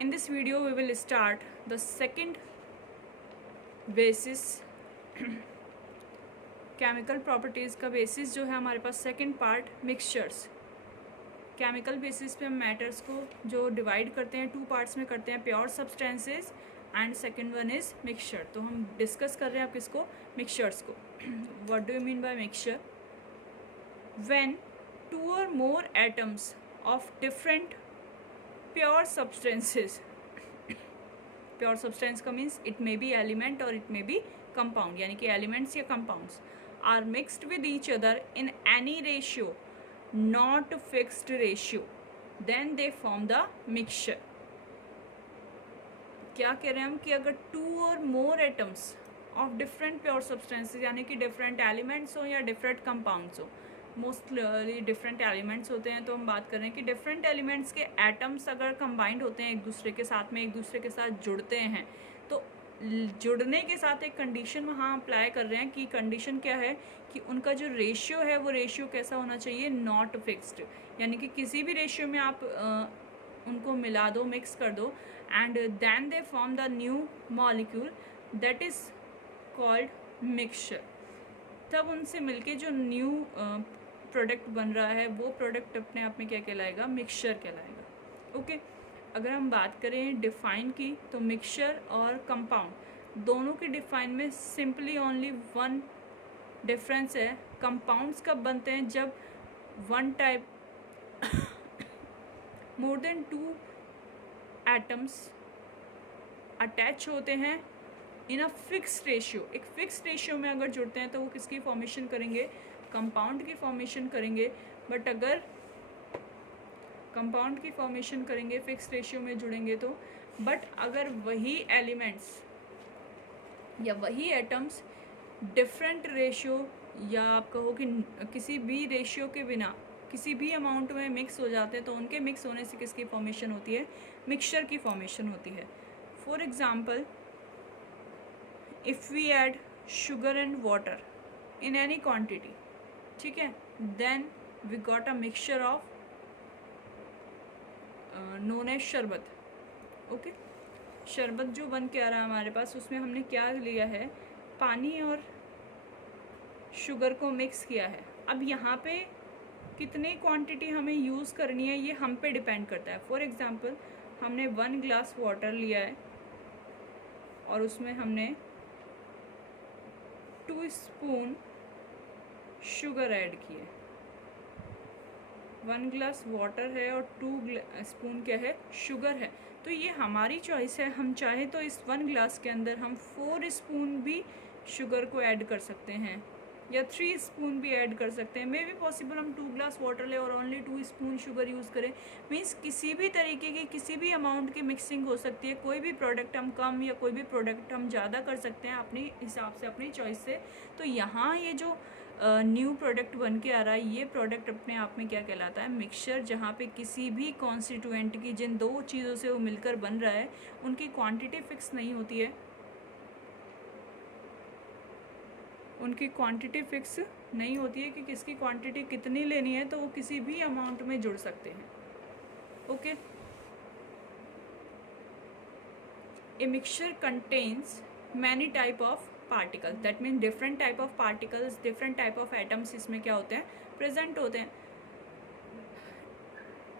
In this video we will start the second basis chemical properties का basis जो है हमारे पास second part mixtures. Chemical basis पे हम मैटर्स को जो डिवाइड करते हैं टू पार्ट्स में करते हैं, pure substances and second one is mixture. तो हम डिस्कस कर रहे हैं आप किसको, मिक्सचर्स को। What do you mean by mixture? When two or more atoms of different pure substances, pure substance का means it may be element or it may be compound, यानी कि एलिमेंट्स या compounds are mixed with each other in any ratio not fixed ratio, then they form the mixture. क्या कह रहे हैं हम कि अगर two or more atoms of different pure substances, यानी कि डिफरेंट एलिमेंट्स हो या डिफरेंट कंपाउंड्स हो, मोस्टली डिफरेंट एलिमेंट्स होते हैं, तो हम बात कर रहे हैं कि डिफरेंट एलिमेंट्स के एटम्स अगर कंबाइंड होते हैं एक दूसरे के साथ में, एक दूसरे के साथ जुड़ते हैं, तो जुड़ने के साथ एक कंडीशन वहाँ अप्लाई कर रहे हैं कि कंडीशन क्या है कि उनका जो रेशियो है वो रेशियो कैसा होना चाहिए, नॉट फिक्स्ड, यानी कि किसी भी रेशियो में आप उनको मिला दो, मिक्स कर दो, and then they form the new molecule that is called mixture. तब उनसे मिलके जो न्यू प्रोडक्ट बन रहा है वो प्रोडक्ट अपने आप में क्या कहलाएगा, मिक्सचर कहलाएगा। ओके, अगर हम बात करें डिफाइन की, तो मिक्सचर और कंपाउंड दोनों के डिफाइन में सिंपली ओनली वन डिफरेंस है। कंपाउंड्स कब बनते हैं, जब one type more than two atoms attach होते हैं इन अ फिक्स रेशियो। एक फिक्स रेशियो में अगर जुड़ते हैं तो वो किसकी फॉर्मेशन करेंगे, कंपाउंड की फॉर्मेशन करेंगे। बट अगर कंपाउंड की फॉर्मेशन करेंगे फिक्स रेशियो में जुड़ेंगे तो, बट अगर वही एलिमेंट्स या वही एटम्स डिफरेंट रेशियो, या आप कहो कि किसी भी रेशियो के बिना किसी भी अमाउंट में मिक्स हो जाते हैं, तो उनके मिक्स होने से किसकी फॉर्मेशन होती है, मिक्सचर की फॉर्मेशन होती है। For example, if we add sugar and water in any quantity, ठीक है, then we got a mixture of known as sharbat. Okay, शरबत जो बन के आ रहा है हमारे पास, उसमें हमने क्या लिया है, पानी और शुगर को मिक्स किया है। अब यहाँ पे कितनी क्वांटिटी हमें यूज़ करनी है ये हम पे डिपेंड करता है। फॉर एग्जांपल, हमने 1 ग्लास वाटर लिया है और उसमें हमने 2 स्पून शुगर ऐड किए। 1 ग्लास वाटर है और 2 स्पून क्या है, शुगर है। तो ये हमारी चॉइस है, हम चाहे तो इस 1 ग्लास के अंदर हम 4 स्पून भी शुगर को ऐड कर सकते हैं या 3 स्पून भी ऐड कर सकते हैं। मे बी पॉसिबल हम 2 ग्लास वाटर ले और ओनली 2 स्पून शुगर यूज़ करें। मीन्स किसी भी तरीके की किसी भी अमाउंट की मिक्सिंग हो सकती है। कोई भी प्रोडक्ट हम कम या कोई भी प्रोडक्ट हम ज़्यादा कर सकते हैं अपने हिसाब से, अपनी चॉइस से। तो यहाँ ये जो न्यू प्रोडक्ट बन के आ रहा है, ये प्रोडक्ट अपने आप में क्या कहलाता है, मिक्सचर, जहाँ पे किसी भी कॉन्स्टिट्यूएंट की जिन दो चीज़ों से वो मिलकर बन रहा है उनकी क्वांटिटी फिक्स नहीं होती है, उनकी क्वांटिटी फिक्स नहीं होती है कि किसकी क्वांटिटी कितनी लेनी है, तो वो किसी भी अमाउंट में जुड़ सकते हैं। Okay, a mixture contains many type of particles, that mean different type of particles, different type of atoms इसमें क्या होते हैं, प्रेजेंट होते हैं।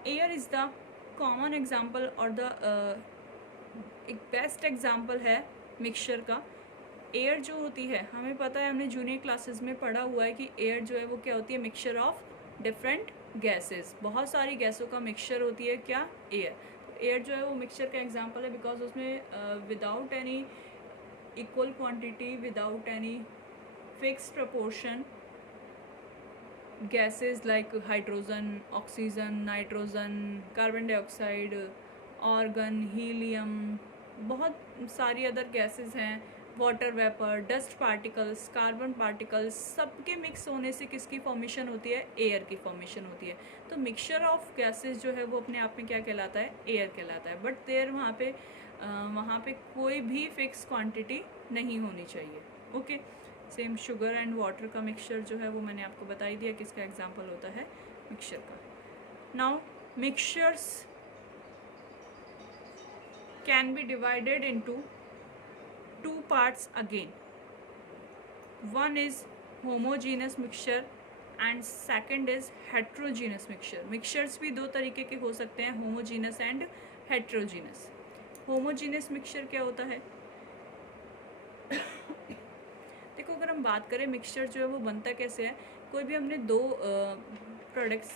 Air is the common example और द एक बेस्ट एग्जाम्पल है मिक्सचर का। एयर जो होती है, हमें पता है, हमने जूनियर क्लासेस में पढ़ा हुआ है कि एयर जो है वो क्या होती है, मिक्सचर ऑफ डिफरेंट गैसेस। बहुत सारी गैसों का मिक्सचर होती है क्या, एयर। तो एयर जो है वो मिक्सचर का एग्जांपल है, बिकॉज उसमें without any equal quantity, without any fixed proportion, gases like hydrogen, oxygen, nitrogen, carbon dioxide, organ, helium, बहुत सारी अदर गैसेस हैं, water vapour, dust particles, carbon particles, सबके मिक्स होने से किसकी फॉर्मेशन होती है, एयर की फॉर्मेशन होती है। तो मिक्सचर ऑफ गैसेस जो है वो अपने आप में क्या कहलाता है, एयर कहलाता है। बट देयर वहाँ पे कोई भी फिक्स क्वांटिटी नहीं होनी चाहिए। Okay, same sugar and water का मिक्सचर जो है वो मैंने आपको बता ही दिया किसका एग्जाम्पल होता है, मिक्सचर का। Now mixtures can be divided into two parts again. One is homogeneous mixture and second is heterogeneous mixture. Mixtures भी दो तरीके के हो सकते हैं, homogeneous and heterogeneous. homogeneous mixture क्या होता है? देखो, अगर हम बात करें मिक्सचर जो है वो बनता कैसे है, कोई भी हमने दो प्रोडक्ट्स,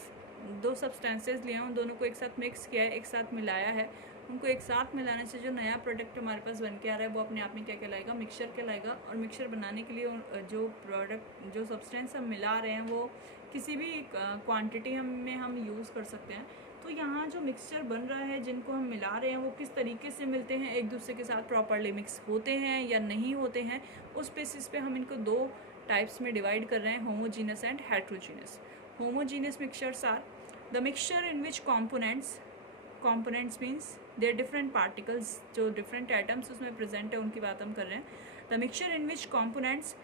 दो सब्सटेंसेस लिए हैं, उन दोनों को एक साथ मिक्स किया है, एक साथ मिलाया है, उनको एक साथ मिलाने से जो नया प्रोडक्ट हमारे पास बन के आ रहा है वो अपने आप में क्या कहलाएगा, मिक्सचर कहलाएगा। और मिक्सचर बनाने के लिए जो प्रोडक्ट, जो सब्सटेंस हम मिला रहे हैं वो किसी भी क्वांटिटी में हम यूज़ कर सकते हैं। तो यहाँ जो मिक्सचर बन रहा है, जिनको हम मिला रहे हैं, वो किस तरीके से मिलते हैं, एक दूसरे के साथ प्रॉपरली मिक्स होते हैं या नहीं होते हैं, उस बेसिस पे हम इनको दो टाइप्स में डिवाइड कर रहे हैं, homogeneous and heterogeneous. Homogeneous mixtures are the mixture in which components means their different particles, जो डिफरेंट आइटम्स उसमें प्रेजेंट है उनकी बात हम कर रहे हैं। The mixture in which components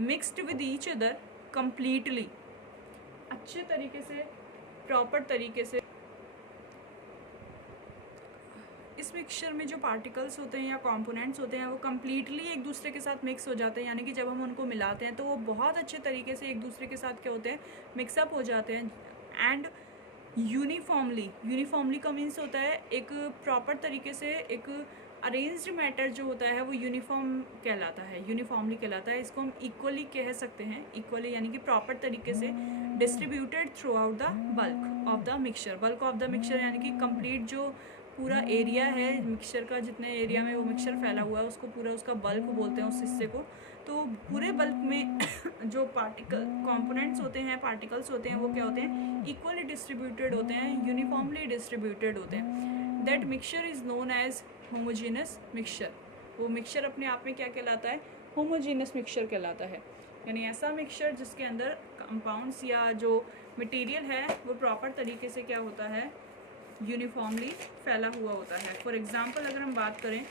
mixed with each other completely, अच्छे तरीके से, प्रॉपर तरीके से। इस मिक्सचर में जो पार्टिकल्स होते हैं या कंपोनेंट्स होते हैं वो कम्प्लीटली एक दूसरे के साथ मिक्स हो जाते हैं, यानी कि जब हम उनको मिलाते हैं तो वो बहुत अच्छे तरीके से एक दूसरे के साथ क्या होते हैं, मिक्सअप हो जाते हैं। एंड यूनिफॉर्मली का मीन्स होता है एक प्रॉपर तरीके से, एक अरेंज्ड मैटर जो होता है वो यूनिफॉर्म कहलाता है, यूनिफॉर्मली कहलाता है। इसको हम इक्वली कह सकते हैं, इक्वली यानी कि प्रॉपर तरीके से distributed through out the bulk of the mixture. Bulk of the mixture यानी कि कंप्लीट जो पूरा एरिया है मिक्सचर का, जितने एरिया में वो मिक्सचर फैला हुआ है उसको पूरा उसका बल्क बोलते हैं, उस हिस्से को। तो पूरे बल्क में जो कंपोनेंट्स होते हैं, पार्टिकल्स होते हैं, वो क्या होते हैं, इक्वली डिस्ट्रीब्यूटेड होते हैं, यूनिफॉर्मली डिस्ट्रीब्यूटेड होते हैं। That mixture is known as homogeneous mixture. वो मिक्सचर अपने आप में क्या कहलाता है, होमोजीनियस मिक्सचर कहलाता है। यानी ऐसा मिक्सचर जिसके अंदर कंपाउंड्स या जो मटेरियल है वो प्रॉपर तरीके से क्या होता है, यूनिफॉर्मली फैला हुआ होता है। फॉर एग्जांपल अगर हम बात करें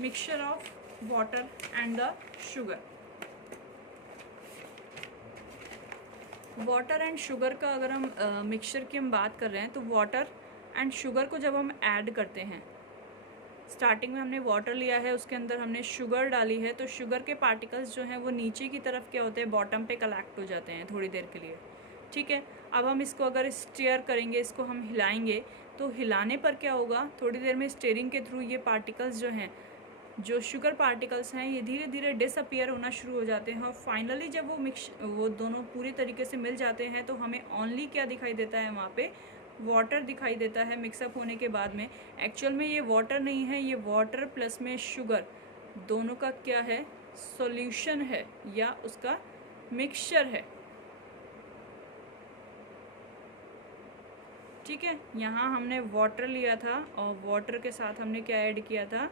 mixture of water and the sugar, water and sugar का अगर हम मिक्सचर की हम बात कर रहे हैं तो वाटर एंड शुगर को जब हम ऐड करते हैं, स्टार्टिंग में हमने वाटर लिया है, उसके अंदर हमने शुगर डाली है, तो शुगर के पार्टिकल्स जो हैं वो नीचे की तरफ क्या होते हैं, बॉटम पे कलेक्ट हो जाते हैं थोड़ी देर के लिए। ठीक है, अब हम इसको अगर स्टीयर करेंगे, इसको हम हिलाएंगे, तो हिलाने पर क्या होगा, थोड़ी देर में स्टीयरिंग के थ्रू ये पार्टिकल्स जो हैं, जो शुगर पार्टिकल्स हैं, ये धीरे धीरे डिसअपियर होना शुरू हो जाते हैं। और फाइनली जब वो दोनों पूरी तरीके से मिल जाते हैं तो हमें ओनली क्या दिखाई देता है, वहाँ पे वाटर दिखाई देता है मिक्सअप होने के बाद में। एक्चुअल में ये वाटर नहीं है, ये वाटर प्लस में शुगर दोनों का क्या है, सॉल्यूशन है या उसका मिक्सचर है। ठीक है, यहाँ हमने वाटर लिया था और वाटर के साथ हमने क्या ऐड किया था,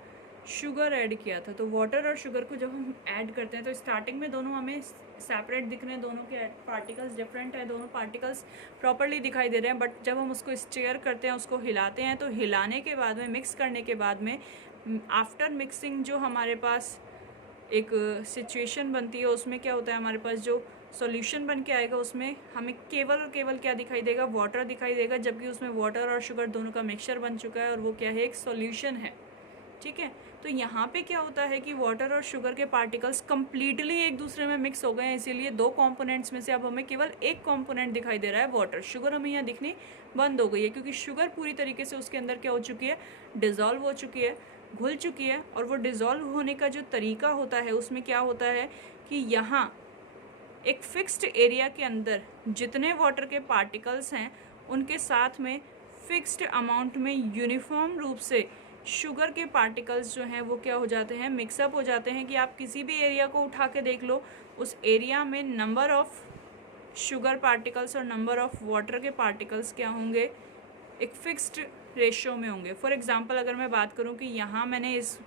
शुगर ऐड किया था। तो वाटर और शुगर को जब हम ऐड करते हैं तो स्टार्टिंग में दोनों हमें सेपरेट दिख रहे हैं, दोनों के पार्टिकल्स डिफरेंट है, दोनों पार्टिकल्स प्रॉपरली दिखाई दे रहे हैं। बट जब हम उसको स्टीयर करते हैं, उसको हिलाते हैं, तो हिलाने के बाद में, मिक्स करने के बाद में, आफ्टर मिक्सिंग जो हमारे पास एक सिचुएशन बनती है, उसमें क्या होता है, हमारे पास जो सॉल्यूशन बन के आएगा उसमें हमें केवल और केवल क्या दिखाई देगा, वाटर दिखाई देगा, जबकि उसमें वाटर और शुगर दोनों का मिक्सचर बन चुका है और वो क्या है, एक सॉल्यूशन है। ठीक है, तो यहाँ पे क्या होता है कि वाटर और शुगर के पार्टिकल्स कम्प्लीटली एक दूसरे में मिक्स हो गए हैं, इसीलिए दो कंपोनेंट्स में से अब हमें केवल एक कंपोनेंट दिखाई दे रहा है, वाटर। शुगर हमें यहाँ दिखनी बंद हो गई है, क्योंकि शुगर पूरी तरीके से उसके अंदर क्या हो चुकी है, डिज़ोल्व हो चुकी है, घुल चुकी है। और वो डिज़ोल्व होने का जो तरीका होता है उसमें क्या होता है कि यहाँ एक फिक्स्ड एरिया के अंदर जितने वाटर के पार्टिकल्स हैं उनके साथ में फिक्स्ड अमाउंट में यूनिफॉर्म रूप से शुगर के पार्टिकल्स जो हैं वो क्या हो जाते हैं, मिक्सअप हो जाते हैं। कि आप किसी भी एरिया को उठा के देख लो, उस एरिया में नंबर ऑफ़ शुगर पार्टिकल्स और नंबर ऑफ़ वाटर के पार्टिकल्स क्या होंगे, एक फिक्स्ड रेशियो में होंगे। फॉर एग्जांपल अगर मैं बात करूं कि यहाँ मैंने इस